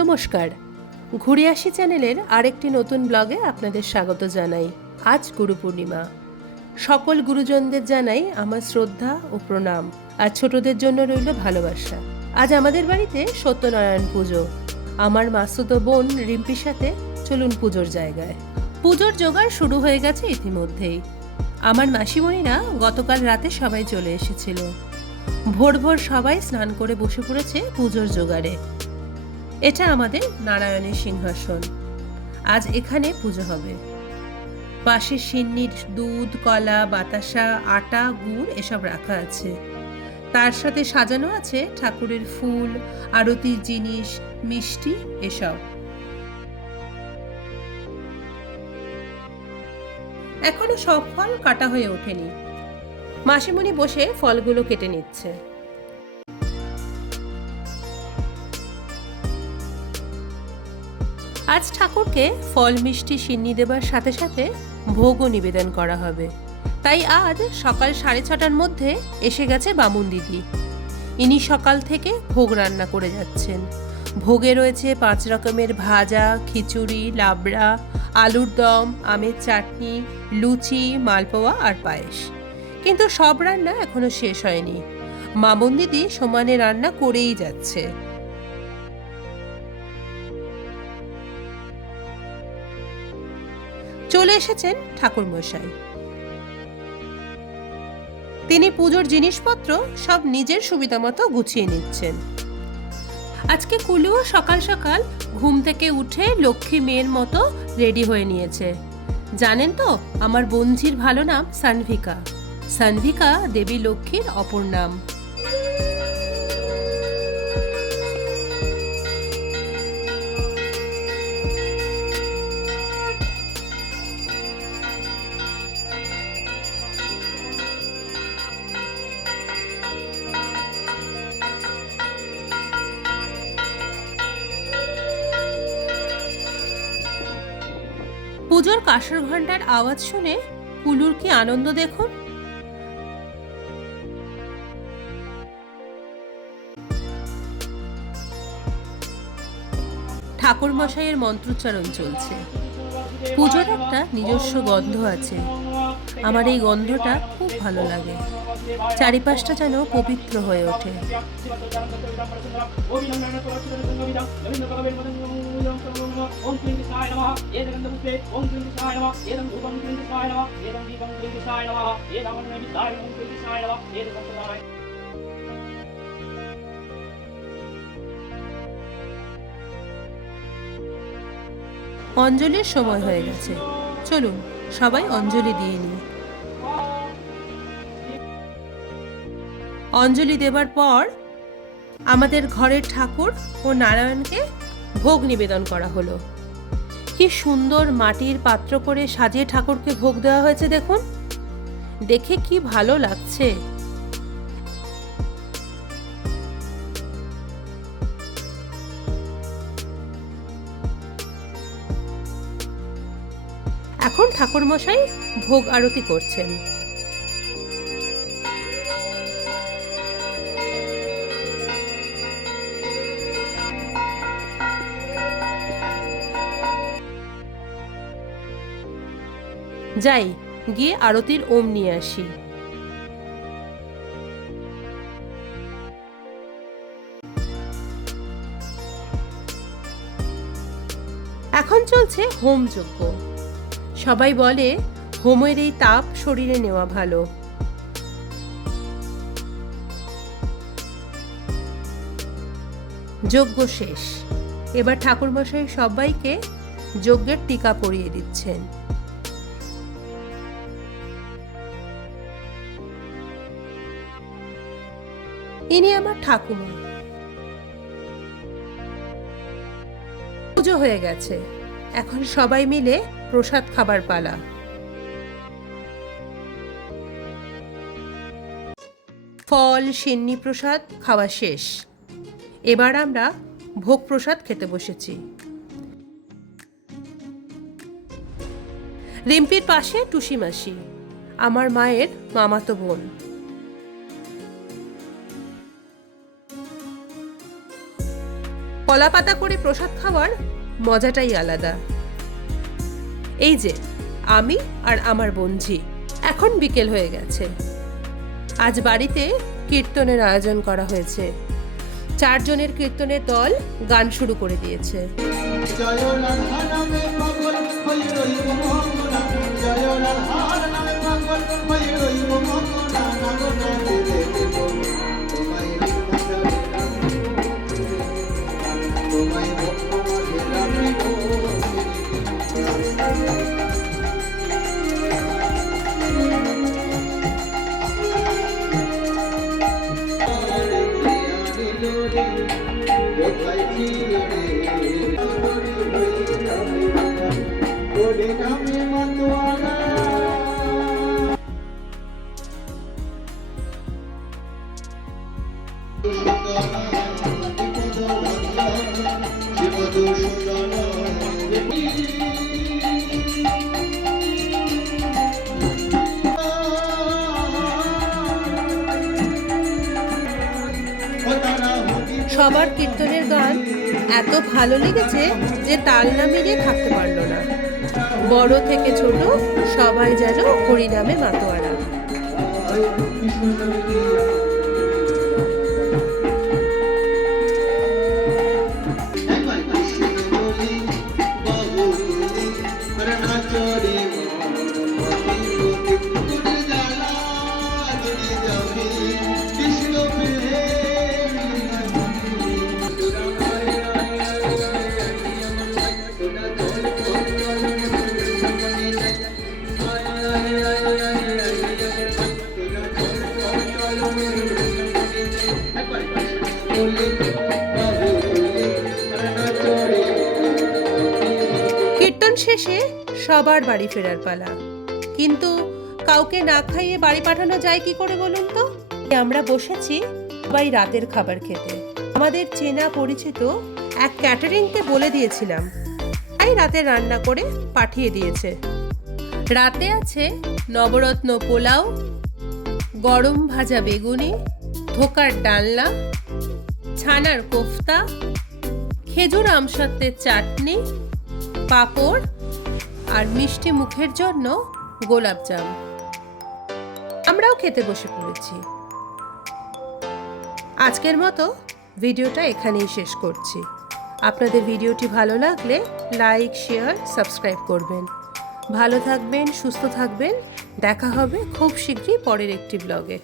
নমস্কার, ঘুরে আসি চ্যানেলের আরেকটি নতুন ব্লগে আপনাদের স্বাগত জানাই। আজ গুরু পূর্ণিমা। সকল গুরুজনদের জানাই আমার শ্রদ্ধা ও প্রণাম, আর ছোটদের জন্য রইল ভালোবাসা। আজ আমাদের বাড়িতে সত্যনারায়ণ পুজো। আমার মাসুতো বোন রিম্পির সাথে চলুন পুজোর জায়গায়। পুজোর জোগাড় শুরু হয়ে গেছে ইতিমধ্যেই। আমার মাসিমণিরা গতকাল রাতে সবাই চলে এসেছিল। ভোর ভোর সবাই স্নান করে বসে পড়েছে পুজোর জোগাড়ে। এটা আমাদের নারায়ণের সিংহাসন। আজ এখানে পুজো হবে। পাশে সিন্নির দুধ, কলা, বাতাসা, আটা, গুড় এসব রাখা আছে। তার সাথে সাজানো আছে ঠাকুরের ফুল, আরতির জিনিস, মিষ্টি এসব। এখনো সব ফল কাটা হয়ে ওঠেনি। মাসিমণি বসে ফলগুলো কেটে নিচ্ছে। আজ ঠাকুরকে ফল, মিষ্টি, সিন্নি দেবার সাথে সাথে ভোগও নিবেদন করা হবে। তাই আজ সকাল 6:30টার মধ্যে এসে গেছে বামুন দিদি। ইনি সকাল থেকে ভোগ রান্না করে যাচ্ছেন। ভোগে রয়েছে 5 রকমের ভাজা, খিচুড়ি, লাবড়া, আলুর দম, আমের চাটনি, লুচি, মালপোয়া আর পায়েস। কিন্তু সব রান্না এখনো শেষ হয়নি। বামুন দিদি সমানে রান্না করেই যাচ্ছে। চলে এসেছেন ঠাকুরমশাই। তিনি পুজোর জিনিসপত্র সব নিজের সুবিধা মতো গুছিয়ে নিচ্ছেন। আজকে কুলুও সকাল সকাল ঘুম থেকে উঠে লক্ষ্মী মেয়ের মতো রেডি হয়ে নিয়েছে। জানেন তো, আমার বোনঝির ভালো নাম সানভিকা। সানভিকা দেবী লক্ষ্মীর অপর নাম। পুজোর কাঁসর ঘণ্টার আওয়াজ শুনে কুলুর কি আনন্দ দেখুন। ঠাকুর মশাইয়ের মন্ত্রোচ্চারণ চলছে। পুজোর একটা নিজস্ব গন্ধ আছে। আমার এই গন্ধটা খুব ভালো লাগে। চারিপাশটা যেন পবিত্র হয়ে ওঠে। অঞ্জলির সময় হয়ে গেছে। চলুন সবাই অঞ্জলি দিয়ে নিই। অঞ্জলি দেবার পর আমাদের ঘরের ঠাকুর ও নারায়ণকে ভোগ নিবেদন করা হলো। কি সুন্দর মাটির পাত্র করে সাজিয়ে ঠাকুরকে ভোগ দেওয়া হয়েছে দেখুন। দেখে কি ভালো লাগছে। এখন ঠাকুর মশাই ভোগ আরতি করছেন। যাই গিয়ে আরতির ওম নিয়ে আসি। এখন চলছে হোম যজ্ঞ। সবাই বলে হোমের এই তাপ শরীরে নেওয়া ভালো। যজ্ঞ শেষ। এবার ঠাকুরমশাই সবাইকে যজ্ঞের টিকা পরিয়ে দিচ্ছেন। ইনি আমার ঠাকুমা। পুজো হয়ে গেছে। এখন সবাই মিলে প্রসাদ খাবার পালা। ফল, সিন্নি প্রসাদ খাওয়া শেষ। এবার আমরা ভোগ প্রসাদ খেতে বসেছি। রিম্পির পাশে টুসি মাসি, আমার মায়ের মামাতো বোন। কলা পাতা করে প্রসাদ খাওয়ার মজাটাই আলাদা। এই যে আমি আর আমার বঞ্জি, এখন বিকেল হয়ে গেছে। আজ বাড়িতে কীর্তনের আয়োজন করা হয়েছে। 4 জনের কীর্তনের দল গান শুরু করে দিয়েছে। সবার কীর্তনের গান এত ভালো লেগেছে যে তাল না মিলিয়ে থাকতে পারল না। বড় থেকে ছোট সবাই যেন হরিনামে মাতোয়ারা। কীর্তন শেষে সবার বাড়ি ফেরার পালা, কিন্তু কাউকে না খাইয়ে বাড়ি পাঠানো যায় কি করে বলুন তো? আমরা বসেছি সবাই রাতের খাবার খেতে। আমাদের চেনা পরিচিত এক ক্যাটারিংকে বলে দিয়েছিলাম, তাই রাতে রান্না করে পাঠিয়ে দিয়েছে। রাতে আছে নবরত্ন পোলাও, গরম ভাজা বেগুনি, ধোকার ডালনা, ছানার কোফতা, খেজুর আমসত্ত্বের চাটনি, পাঁপড় আর মিষ্টি মুখের জন্য গোলাপজাম। আমরাও খেতে বসে পড়েছি। আজকের মতো ভিডিওটা এখানেই শেষ করছি। আপনাদের ভিডিওটি ভালো লাগলে লাইক, শেয়ার, সাবস্ক্রাইব করবেন। ভালো থাকবেন, সুস্থ থাকবেন। দেখা হবে খুব শীঘ্রই পরের একটি ব্লগে।